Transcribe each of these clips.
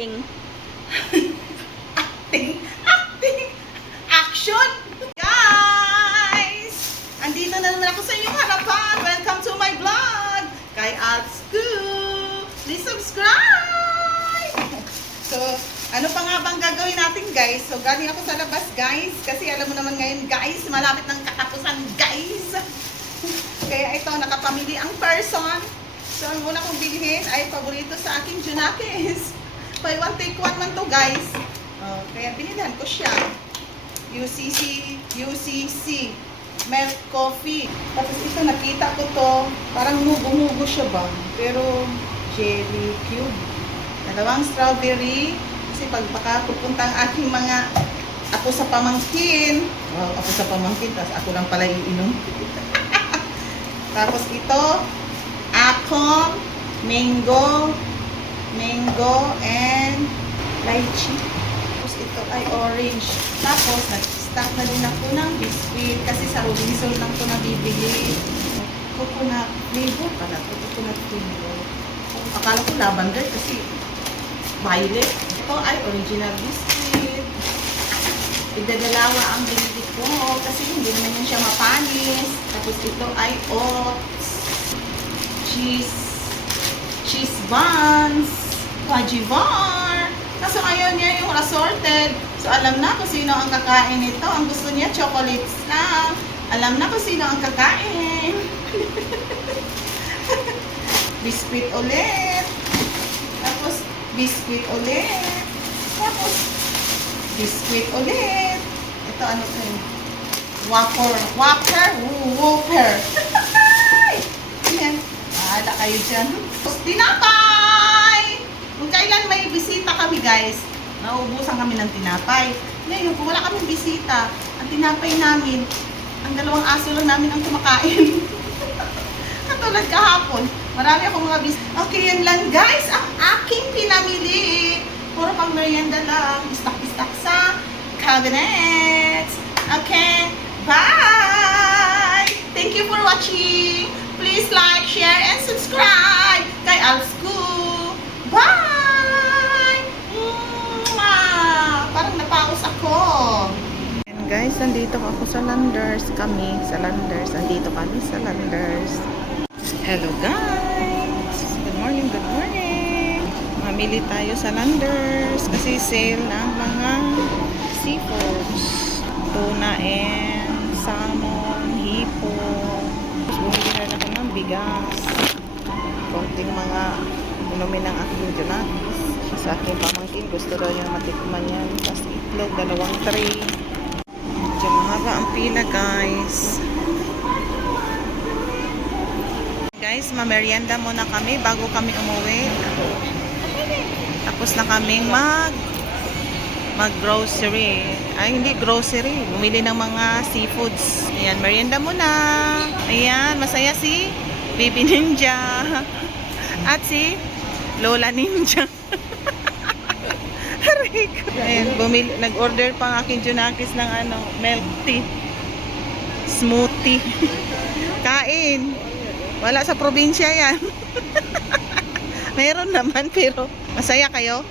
acting. Acting, action! Guys! Andito na naman ako sa inyong harapan. Welcome to my vlog! Kay Alsku! Please subscribe! So, ano pa nga bang gagawin natin, guys? So, galing ako sa labas, guys. Kasi alam mo naman ngayon, guys, malapit ng katapusan, guys. Kaya ito, nakapamili ang person. So, ang una kong bilhin ay paborito sa aking Junakis. Buy one, take one man to, guys. Oh, kaya binilhan ko siya. UCC milk coffee. Tapos ito, nakita ko to. Parang mugo-mugo siya ba? Pero, jelly cube. Dalawang strawberry. Kasi pag baka pupunta ang aking mga ako sa pamangkin. Wow, ako sa pamangkin. Tapos ako lang pala iinom. Tapos ito, akong, mango, and lychee. Tapos ito ay orange. Tapos nag-stock na din ako ng biscuit kasi sa Robinson lang ito nabibili. Coconut flavor pala ito. Coconut flavor. Akala ko lavender kasi violet. Ito ay original biscuit. Idadalawa ang binili ko kasi hindi naman yan siya mapanis. Tapos ito ay oats, cheese buns, pajivar. Kaso ayaw niya yung assorted. So alam na kung sino ang kakain nito. Ang gusto niya chocolates lang. Alam na kung sino ang kakain. Biscuit ulit. Tapos biscuit ulit. Tapos biscuit ulit. Ito ano ito yun? Whopper. Yan. Bahala kayo dyan. Tapos tinapay! Kung kailan may bisita kami, guys, nauubusan kami ng tinapay. Ngayon, kung wala kaming bisita, ang tinapay namin, ang dalawang aso lang namin ang kumakain. Katulad kahapon, marami akong mga bisita. Okay, yan lang, guys, ang aking pinamili. Puro pang merienda lang. Istak-istak sa cabinets. Okay, bye! Thank you for watching. Please like, share, and subscribe kay Alsku. Bye! Parang napaus ako. And guys, nandito ako sa Landers. Nandito kami sa Landers. Hello guys! Good morning. Mamili tayo sa Landers kasi sale ng mga seafoods. Tuna and salmon, hipo. Tapos bumili na ako ng bigas. Konting mga inumin ng aking Junakis. Sa aking pamangkin, gusto daw niya matikman yan. Tapos itlog, 2 tray. Medyo mahaba ang pila, guys. Guys, mamerienda muna kami bago kami umuwi. Tapos na kaming mag-grocery. Ay, hindi grocery. Bumili ng mga seafoods. Ayan, merienda muna. Ayan, masaya si Baby Ninja. At si Lola Ninja. Ayan, nag-order pa ang aking Junakis ng milk tea. Smoothie. Kain. Wala sa probinsya yan. Meron naman pero masaya kayo?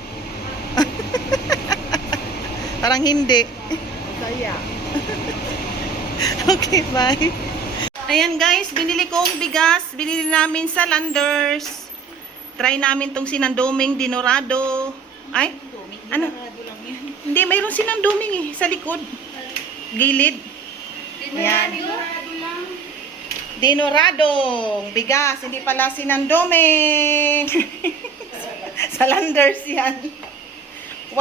Parang hindi. Masaya. Okay, bye. Ayan guys, binili kong bigas. Binili namin sa Landers. Try namin tong sinanduming dinorado. Ay? Ano? Hindi, mayroong sinanduming sa likod. Gilid. Ayan. Dinoradong bigas, hindi pala sinanduming. Sa Landers yan. 1.6.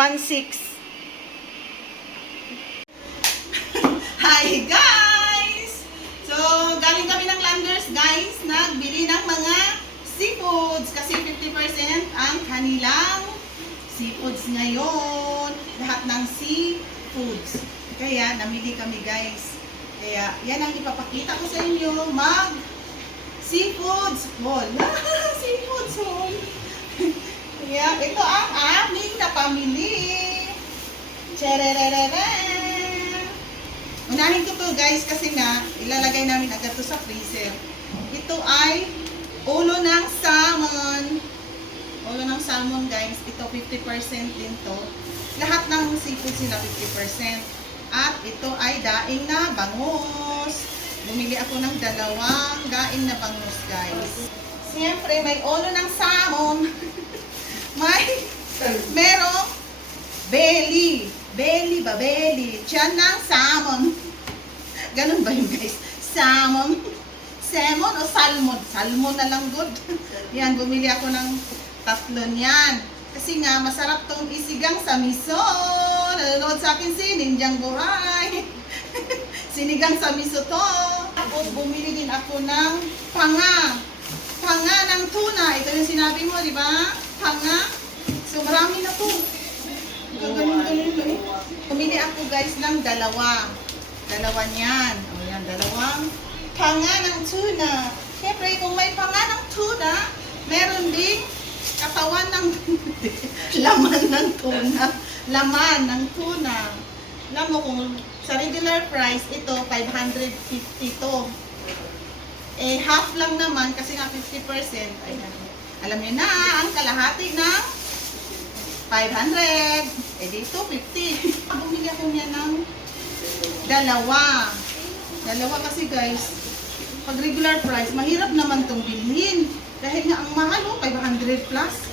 Hi guys! So, galing kami ng Landers, guys. Nagbili ng mga seafoods kasi 50% ang kanilang seafoods ngayon. Lahat ng seafoods. Kaya, namili kami, guys. Kaya, yan ang ipapakita ko sa inyo. Seafoods haul. Seafoods haul. Kaya, ito ang aming napamili. Cherererere. Unahin ko to guys kasi nga ilalagay namin agad to sa freezer. Ito ay ulo ng salmon. salmon guys, ito 50% din to. Lahat ng seafood sila 50%. At ito ay daing na bangus. Bumili ako ng dalawang daing na bangus guys. Siyempre may ulo ng salmon. Merong belly. Belly ba? Belly. Tiyan ng salmon. Ganun ba yun guys? Salmon. Salmon o salmon? Salmon na lang good. Yan, bumili ako ng 3 niyan. Kasi nga, masarap tong isigang sa miso. Nanonood sa akin si Ninjang Buhay. Sinigang sa miso to. Tapos bumili din ako ng panga. Panga ng tuna. Ito yung sinabi mo, di ba? Panga. So, marami na to. Ganun. Bumili ako guys ng dalawa. Dalawa niyan. O yan, dalawang panga ng tuna. Siyempre, kung may panga ng tuna, meron ding katawan ng laman ng tuna. Laman ng tuna. Alam mo, kung sa regular price, ito, 550 to. Eh, half lang naman, kasi nga 50%. Ay, alam niyo na, ang kalahati ng 500. Eh, dito, 50. Bumili ako niya ng dalawa. Dalawa kasi guys, pag regular price, mahirap naman itong bilhin. Dahil nga ang mahal, 500 plus.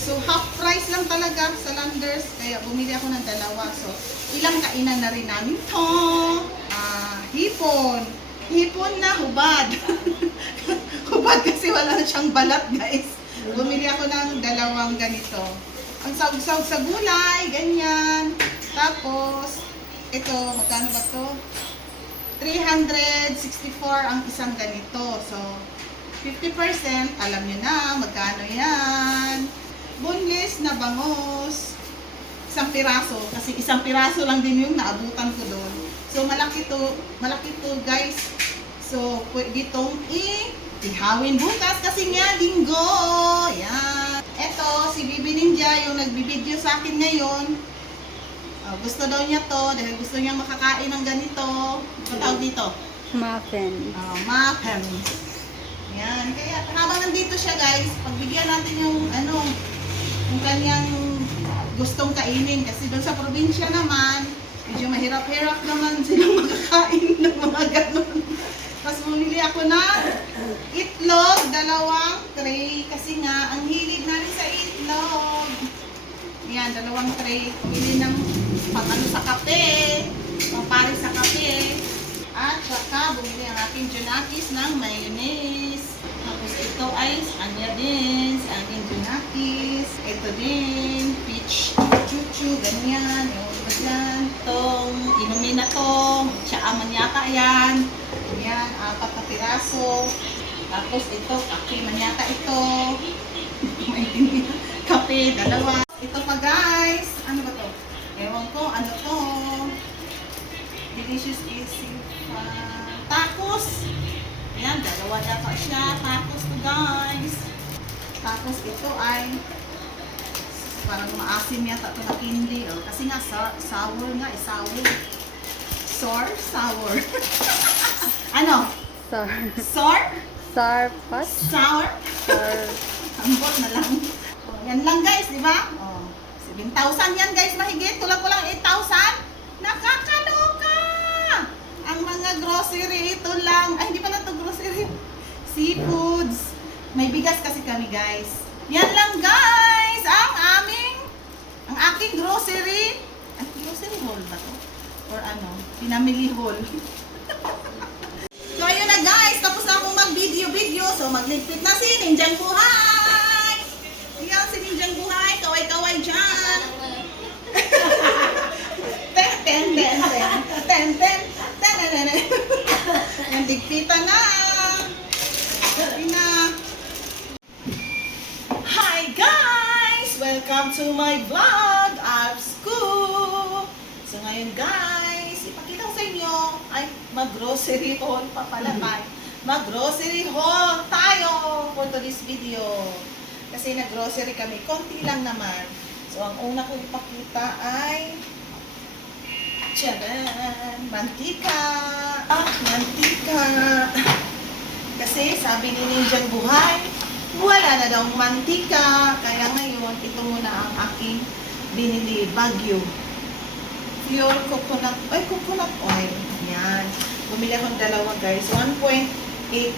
So, half price lang talaga sa Landers. Kaya bumili ako ng dalawa. So, ilang kainan na rin namin to. Hipon. Hipon na hubad. Hubad kasi wala na siyang balat, guys. Bumili ako ng dalawang ganito. Ang sawg-sawg sa gulay, ganyan. Tapos, ito, magkano ba to? 364 ang isang ganito. So, 50%, alam nyo na, magkano yan. Boneless na bangus. Isang piraso. Kasi isang piraso lang din yung naabutan ko doon. So, malaki to guys. So, pwede itong ihawin bukas kasi nga linggo. Yan. Eto, si Bibi Ninja, yung nagbibideo sa akin ngayon. Gusto daw niya to dahil gusto niya makakain ng ganito. Ano tawag dito? Muffin. Muffin. Yan. Kaya habang nandito siya guys, pagbigyan natin yung yung kanyang gustong kainin. Kasi doon sa probinsya naman, medyo mahirap-hirap naman silang makakain ng mga ganun. Tapos bumili ako ng itlog, 2 tray. Kasi nga, ang hilig namin sa itlog. Yan, 2 tray. Bumili ng sa kape, pangpari sa kape. At saka, bumili ang aking Junakis ng mayonnaise. Tapos ito ay anya din, sa aking Junakis. Ito din, peach chuchu, ganyan. Yung iba dyan. Itong inumin na to, tsaaman yata yan. Yan, 4 na piraso. Tapos ito, kape man yata ito. Kape, 2. Ito pa guys, ano ba to? Ewan ko, ano to? Delicious easy tacos. Ayan, 2 yata siya. Tacos to guys. Tapos ito ay parang maasim yata ito na candy. Kasi nga, sour nga. Sour. Ano? Sour? Sarpas? Sour? Ambot na lang. Yan lang guys, di ba? 7,000 yan guys, mahigit. Kulang 8,000. Nakakaloka! Ang mga grocery, ito lang. Ay, hindi pala ito grocery. Seafoods. May bigas kasi kami guys. Yan lang guys, ang aking grocery. Ay, grocery haul ba to? Or ano? Pinamili haul. So, ayun na guys. Tapos na akong mag-video. So, magligpit na si Ninjang Buhay. Yan si Ninjang Buhay. Kaway-kaway dyan. Yan, digpitan na. Hi guys! Welcome to my vlog, Absku! So ngayon guys, ipakita ko sa inyo, ay mag-grocery haul pa pala tayo. Mag-grocery haul tayo for today's video. Kasi nag-grocery kami, konti lang naman. So ang una ko ipakita ay tcharan! Mantika! Mantika! Kasi sabi ni Ninjang Buhay, wala na daw mantika. Kaya ngayon, binili, Baguio. Pure coconut oil. Yan. Bumili akong dalawa guys. 1.8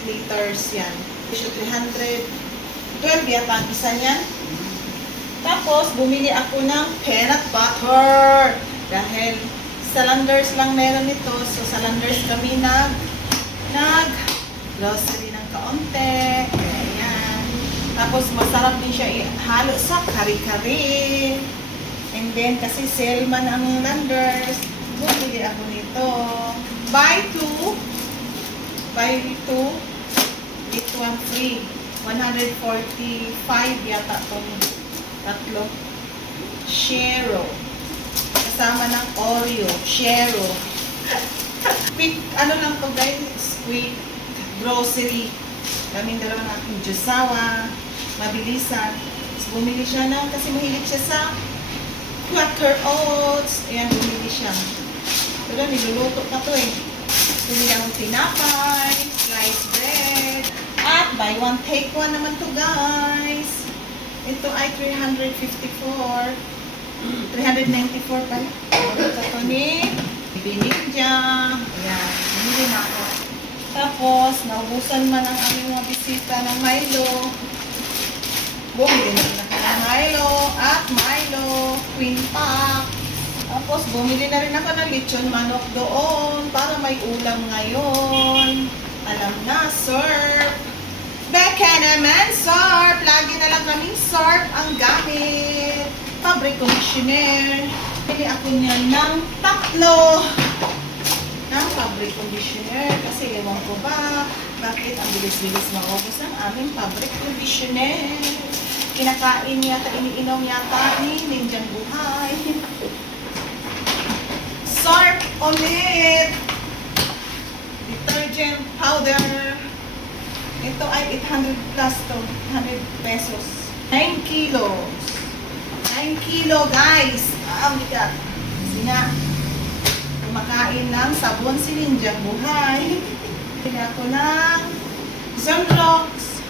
liters yan. Issue 312 yata ang isa niyan. Tapos, bumili ako ng peanut butter. Dahil sa Landers lang meron ito. So, sa Landers kami nag-grocery ng kaunti. Ayan. Tapos, masarap din siya ihalo sa kari-kari. And then, kasi sale man ang Landers, bumili ako nito. Buy two, get one free. 145 yata itong tatlo. Shero. Kasama ng Oreo. Shero. Quick, ano lang to guys, quick grocery. Kaming dalawa ng aking Diyosawa. Mabilisan. So, bumili siya ng, kasi mahilig siya sa Quaker Oats. Ayan, bumili siya. Pero niluluto pa to eh. Bumili akong tinapay, sliced bread, at buy one take one naman to guys. Ito ay 354. 394 pala. Ito to ni Binidja. Ayan, bumili na ako. Tapos, naubusan man ang aming mga bisita ng Milo. Bumili na ako ng Milo at Milo Queen Pack. Tapos, bumili na rin ako ng lechon manok doon para may ulam ngayon. Alam na, surf. Beka naman, surf. Lagi na lang kaming surf ang gamit. Fabric conditioner. Pili ako niyan ng tatlo ng fabric conditioner. Kasi ewan ko ba, bakit ang bilis-bilis maubos ang aming fabric conditioner. Kinakain yata, iniinom yata ni Ninjang Buhay. Surf ulit. Detergent powder. Ito ay 800 plus to. 100 pesos. 9 kilos. 9 kilo guys. Ah, bigat. Kasi nga, kumakain ng sabon si Ninjang Buhay. Pili ako ng Sunrocks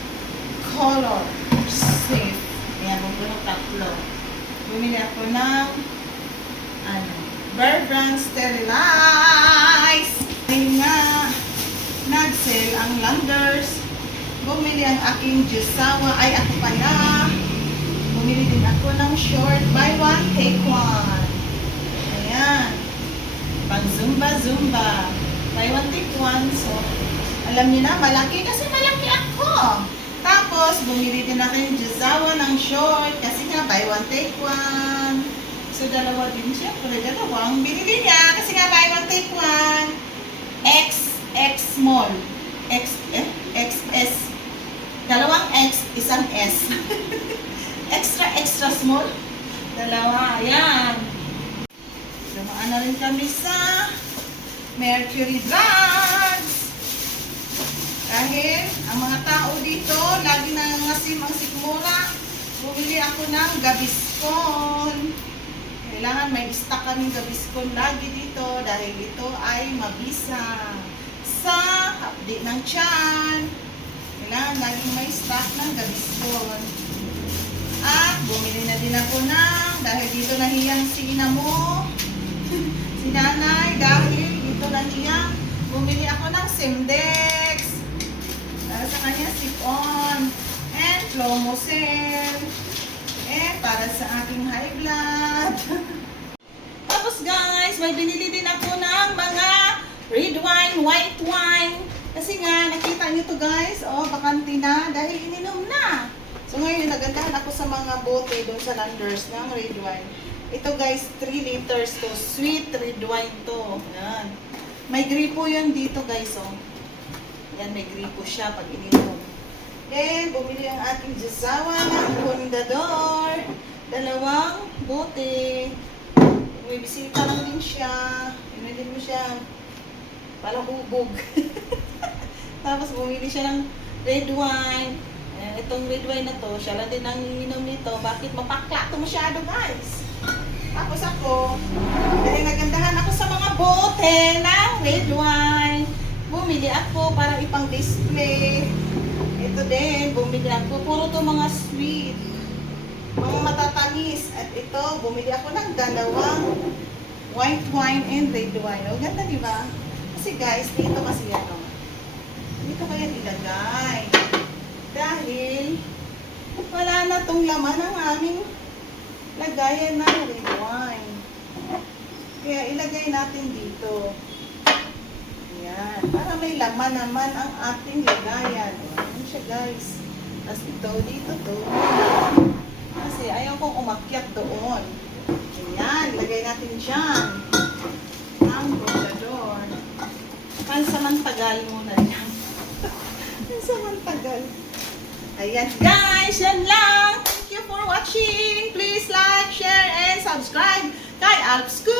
Color Safe. Ayan, magpunong tatlo. Bumili ako ng Bear Brand Sterilize. Dahil nga, nag-sale ang Landers. Bumili ang aking Diyosawa. Ay, ako pala. Bumili din ako ng short. Buy one, take one. Ayan. Pang Zumba. Buy one, take one. So, alam niyo na, malaki. Kasi malaki ako. Tapos, bumili din ako yung Diyosawa ng short. Kasi nga, buy one, take one. So, dalawa din siya. Pero dalawa ang binili niya. Kasi nga, buy one, take one. X small. XS. Dalawang X, isang S. Extra small. Dalawa. Ayan. Dumaan na rin kami sa Mercury Drugs. Dahil ang mga tao dito, lagi nangangasim ang sikmura. Bumili ako ng Gaviscon. Kailangan may stock kaming Gaviscon lagi dito dahil ito ay mabisa sa hapdi ng tiyan. Kailangan laging may stock ng Gaviscon. At bumili na din ako ng, dahil dito nahiyang si ina mo, si nanay, dahil dito nahiyang, bumili ako ng Simdex. Para sa kanya, Sip-On. And Flomocel. Para sa aking high blood. Tapos guys, may binili din ako ng mga red wine, white wine. Kasi nga, nakita nyo to guys, bakante na dahil ininom na. So ngayon, nagandahan ako sa mga bote doon sa Landers ng red wine. Ito guys, 3 liters to. Sweet red wine to. Yan. May gripo yun dito guys, Yan, may gripo siya pag ininom. And, bumili ang aking Diyosawa ng Pundador. 2 bote. May bisita lang din siya. Bumili mo siya. Parang hubog. Tapos, bumili siya ng red wine. Itong red wine na to, siya lang din ang ininom nito. Bakit mapakla ito masyado, guys? Tapos ako, dahil nagandahan ako sa mga bote ng red wine. Bumili ako para ipang display. Ito din, bumili ako. Puro to mga sweet. Mga matatamis. At ito, bumili ako ng dalawang white wine and red wine. O, ganda, di ba? Kasi guys, dito kasi yan, o. Dito kaya ilagay. Dahil, wala na tong laman ng aming lagayan ng red wine. Kaya ilagay natin dito. Ayan. Para may laman naman ang ating lagayan. O, ayan siya guys. Tapos ito, dito to. Kasi ayaw kong umakyat doon. Ayan, lagay natin dyan. Ang bordador. Pansamantagal muna lang. Pansamantagal. Ayan guys, yan lang. Thank you for watching. Please like, share, and subscribe kay Alps Cook.